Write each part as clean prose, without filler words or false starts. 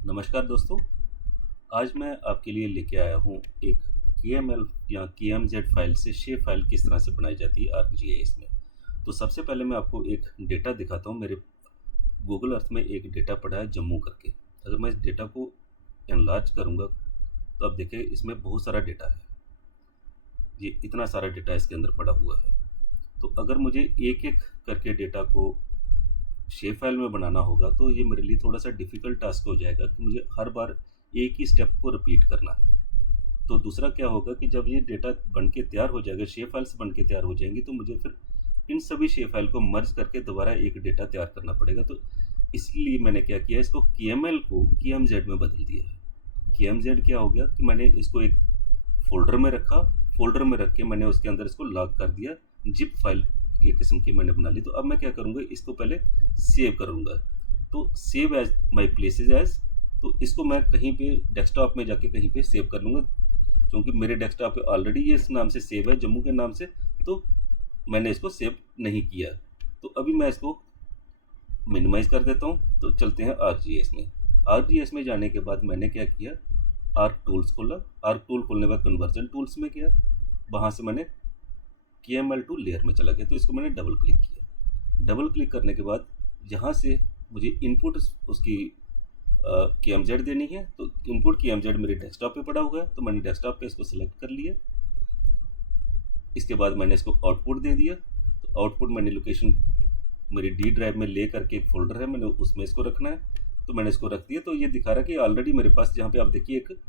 नमस्कार दोस्तों। आज मैं आपके लिए लेके आया हूँ एक KML या KMZ फाइल से शेप फाइल किस तरह से बनाई जाती है ArcGIS में। तो सबसे पहले मैं आपको एक डेटा दिखाता हूँ। मेरे गूगल अर्थ में एक डेटा पड़ा है जम्मू करके। अगर मैं इस डेटा को एनलार्ज करूँगा तो आप देखिए इसमें बहुत सारा डेटा है। ये इतना सारा डेटा इसके अंदर पड़ा हुआ है। तो अगर मुझे एक एक करके डेटा को शेप फाइल में बनाना होगा तो ये मेरे लिए थोड़ा सा डिफ़िकल्ट टास्क हो जाएगा कि मुझे हर बार एक ही स्टेप को रिपीट करना है। तो दूसरा क्या होगा कि जब ये डेटा बन के तैयार हो जाएगा, शेप फाइल्स बन के तैयार हो जाएंगी, तो मुझे फिर इन सभी शेप फाइल को मर्ज करके दोबारा एक डेटा तैयार करना पड़ेगा। तो इसलिए मैंने क्या किया, इसको KML को KMZ में बदल दिया है। KMZ क्या हो गया कि मैंने इसको एक फ़ोल्डर में रखा, फ़ोल्डर में रख के मैंने उसके अंदर इसको लॉक कर दिया, ज़िप फाइल एक किस्म की मैंने बना ली। तो अब मैं क्या करूँगा, इसको पहले सेव करूँगा। तो save as my places as, तो इसको मैं कहीं पे डेस्कटॉप में जाके कहीं पे सेव कर लूँगा, क्योंकि मेरे डेस्कटॉप पे ऑलरेडी ये इस नाम से सेव है, जम्मू के नाम से, तो मैंने इसको सेव नहीं किया। तो अभी मैं इसको मिनिमाइज़ कर देता हूँ। तो चलते हैं ArcGIS में। ArcGIS में जाने के बाद मैंने क्या किया, आर्क टूल्स खोला। आर्क टूल खोलने के बाद कन्वर्जन टूल्स में गया, वहाँ से मैंने KML टू लेयर में चला गया। तो इसको मैंने डबल क्लिक किया। डबल क्लिक करने के बाद यहाँ से मुझे इनपुट उसकी KMZ देनी है। तो इनपुट KMZ मेरे डेस्कटॉप पे पड़ा हुआ है, तो मैंने डेस्कटॉप पे इसको सिलेक्ट कर लिया। इसके बाद मैंने इसको आउटपुट दे दिया। तो आउटपुट मैंने लोकेशन मेरी D ड्राइव में ले करके एक फ़ोल्डर है, मैंने उसमें इसको रखना है। तो मैंने इसको रख दिया। तो ये दिखा रहा है कि ऑलरेडी मेरे पास, जहाँ पे आप देखिए एक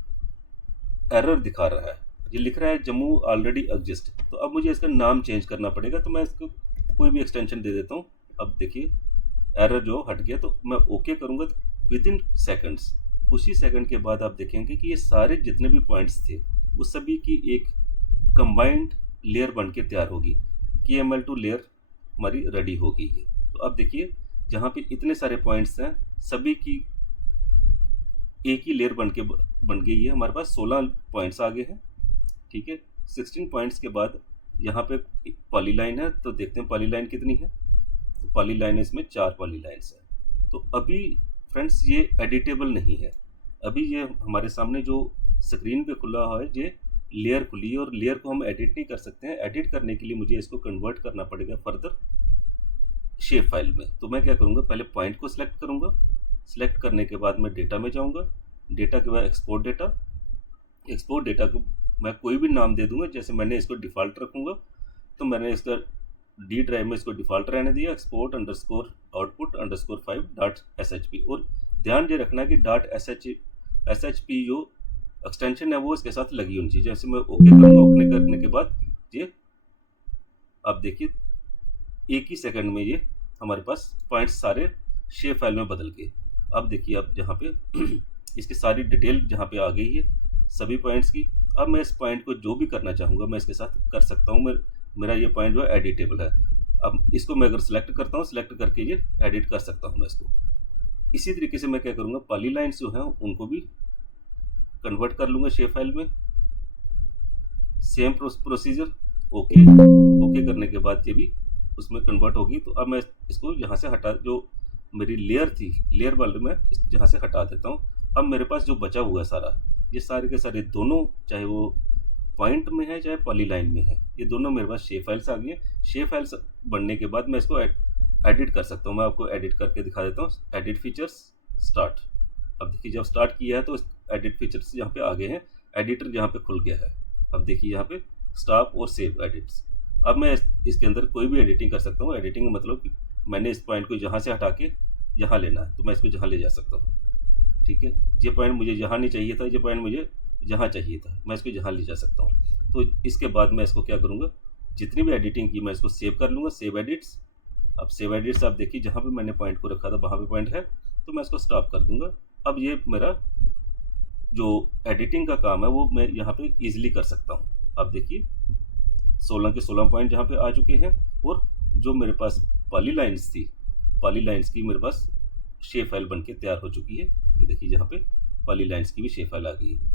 एरर दिखा रहा है, ये लिख रहा है जम्मू ऑलरेडी एग्जिस्ट। तो अब मुझे इसका नाम चेंज करना पड़ेगा। तो मैं इसको कोई भी एक्सटेंशन दे देता हूँ। अब देखिए एरर जो हट गया। तो मैं ओके करूँगा, तो विद इन सेकेंड्स, कुछ ही सेकंड के बाद आप देखेंगे कि ये सारे जितने भी पॉइंट्स थे वो सभी की एक कंबाइंड लेयर बन के तैयार होगी। KML टू लेयर हमारी रेडी हो गई है। तो अब देखिए जहाँ पे इतने सारे पॉइंट्स हैं, सभी की एक ही लेयर बन गई है। हमारे पास 16 पॉइंट्स आ गए हैं। ठीक है, 16 पॉइंट्स के बाद यहाँ पे पॉलीलाइन है। तो देखते हैं पॉलीलाइन कितनी है। तो पॉलीलाइन इसमें 4 पॉलीलाइंस है। तो अभी फ्रेंड्स ये एडिटेबल नहीं है। अभी ये हमारे सामने जो स्क्रीन पे खुला है, ये लेयर खुली है, और लेयर को हम एडिट नहीं कर सकते हैं। एडिट करने के लिए मुझे इसको कन्वर्ट करना पड़ेगा फर्दर शेप फाइल में। तो मैं क्या करूँगा, पहले पॉइंट को सिलेक्ट करूँगा। सिलेक्ट करने के बाद मैं डेटा में जाऊँगा। डेटा के बाद एक्सपोर्ट डेटा। एक्सपोर्ट डेटा को मैं कोई भी नाम दे दूंगा, जैसे मैंने इसको डिफ़ॉल्ट रखूँगा। तो मैंने इसका D ड्राइव में इसको डिफ़ॉल्ट रहने दिया, export underscore output underscore 5 dot SHP। और ध्यान ये रखना कि डॉट SHP जो एक्सटेंशन है वो इसके साथ लगी होनी चाहिए। जैसे मैं ओके करूँगा, ओके करने के बाद ये आप देखिए एक ही सेकंड में ये हमारे पास पॉइंट्स सारे शेप फाइल में बदल गए। अब देखिए आप जहाँ पे इसकी सारी डिटेल जहाँ पे आ गई है सभी पॉइंट्स की। अब मैं इस पॉइंट को जो भी करना चाहूँगा मैं इसके साथ कर सकता हूँ। मेरा ये पॉइंट जो है एडिटेबल है। अब इसको मैं अगर सिलेक्ट करता हूँ, सिलेक्ट करके ये एडिट कर सकता हूँ मैं इसको। इसी तरीके से मैं क्या करूँगा, पॉलीलाइंस जो हैं उनको भी कन्वर्ट कर लूँगा शेप फाइल में। सेम प्रोसीजर, ओके ओके करने के बाद ये भी उसमें कन्वर्ट होगी। तो अब मैं इसको यहाँ से हटा, जो मेरी लेयर थी, लेयर वाले में जहाँ से हटा देता हूँ। अब मेरे पास जो बचा हुआ है सारा, ये सारे के सारे दोनों, चाहे वो पॉइंट में है चाहे पॉलीलाइन में है, ये दोनों मेरे पास शेप फाइल्स आ गई हैं। शेप फाइल्स बनने के बाद मैं इसको एडिट कर सकता हूँ। मैं आपको एडिट करके दिखा देता हूँ। Edit features, start. अब देखिए जब स्टार्ट किया है तो एडिट फीचर्स यहाँ पे आ गए हैं, एडिटर यहाँ पे खुल गया है। अब देखिए यहाँ पे स्टॉप और सेव एडिट्स। अब मैं इसके अंदर कोई भी एडिटिंग कर सकता हूँ। एडिटिंग का मतलब कि मैंने इस पॉइंट को यहाँ से हटा के यहाँ लेना है, तो मैं इसको यहाँ ले जा सकता हूँ। ठीक है, ये पॉइंट मुझे यहाँ नहीं चाहिए था, ये पॉइंट मुझे जहाँ चाहिए था, मैं इसको यहाँ ले जा सकता हूँ। तो इसके बाद मैं इसको क्या करूँगा, जितनी भी एडिटिंग की मैं इसको सेव कर लूँगा, सेव एडिट्स। अब सेव एडिट्स आप देखिए जहाँ पे मैंने पॉइंट को रखा था वहाँ पे पॉइंट है, तो मैं इसको स्टॉप कर दूँगा। अब ये मेरा जो एडिटिंग का काम है वो मैं यहाँ पे ईजिली कर सकता हूँ। अब देखिए 16 के 16 पॉइंट यहाँ पे आ चुके हैं, और जो मेरे पास पॉलीलाइंस थी, पॉलीलाइंस की मेरे पास शेप फाइल बन के तैयार हो चुकी है। ये देखिए यहाँ पे पॉलीलाइंस की भी शेप फाइल आ गई है।